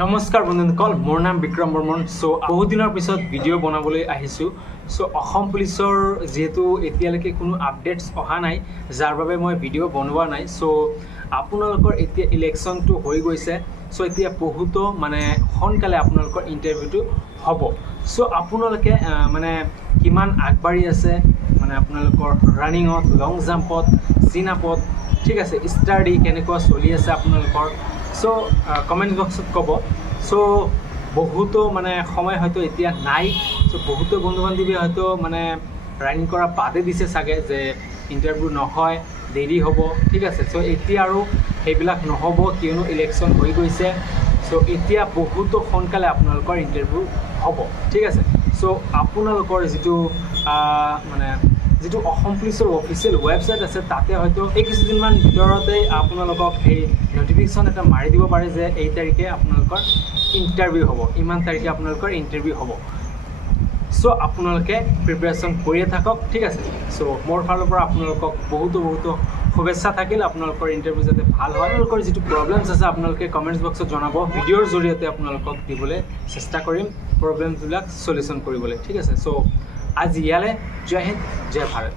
নমস্কাৰ বন্ধুসকল, মোৰ নাম বিক্ৰম বৰ্মন। বহুত দিনৰ পিছত ভিডিঅ' বনাবলৈ আহিছোঁ। অসম পুলিচৰ যেহেতু এতিয়ালৈকে কোনো আপডেটছ অহা নাই, যাৰ বাবে মই ভিডিঅ' বনোৱা নাই। আপোনালোকৰ এতিয়া ইলেকশ্যনটো হৈ গৈছে। এতিয়া বহুতো সোনকালে আপোনালোকৰ ইণ্টাৰভিউটো হ'ব। আপোনালোকে কিমান আগবাঢ়ি আছে, আপোনালোকৰ ৰানিঙত, লং জাম্পত, চিন আপত, ঠিক আছে, ষ্টাডি কেনেকুৱা চলি আছে আপোনালোকৰ। কমেণ্ট বক্সত ক'ব। বহুতো সময় হয়তো এতিয়া নাই। বহুতো বন্ধু বান্ধৱী হয়তো ৰানিং কৰা বাদে দিছে চাগে, যে ইণ্টাৰভিউ নহয়, দেৰি হ'ব, ঠিক আছে। এতিয়া আৰু সেইবিলাক নহ'ব, কিয়নো ইলেকশ্যন হৈ গৈছে। এতিয়া বহুতো সোনকালে আপোনালোকৰ ইণ্টাৰভিউ হ'ব, ঠিক আছে। আপোনালোকৰ যিটো অসম পুলিচৰ অফিচিয়েল ৱেবছাইট আছে, তাতে হয়তো এই কিছুদিনমান ভিতৰতেই আপোনালোকক সেই নটিফিকেশ্যন এটা মাৰি দিব পাৰে যে এই তাৰিখে আপোনালোকৰ ইণ্টাৰভিউ হ'ব, ইমান তাৰিখে আপোনালোকৰ ইণ্টাৰভিউ হ'ব। আপোনালোকে প্ৰিপেৰেশ্যন কৰিয়ে থাকক, ঠিক আছে। মোৰ ফালৰ পৰা আপোনালোকক বহুতো শুভেচ্ছা থাকিল। আপোনালোকৰ ইণ্টাৰভিউ যাতে ভাল হয়। আপোনালোকৰ যিটো প্ৰব্লেমছ আছে আপোনালোকে কমেণ্টছ বক্সত জনাব। ভিডিঅ'ৰ জৰিয়তে আপোনালোকক দিবলৈ চেষ্টা কৰিম প্ৰব্লেমছবিলাক চলিউশ্যন কৰিবলৈ, ঠিক আছে। আজি ইয়ালৈ, জয় হিন্দ, জয় ভাৰত।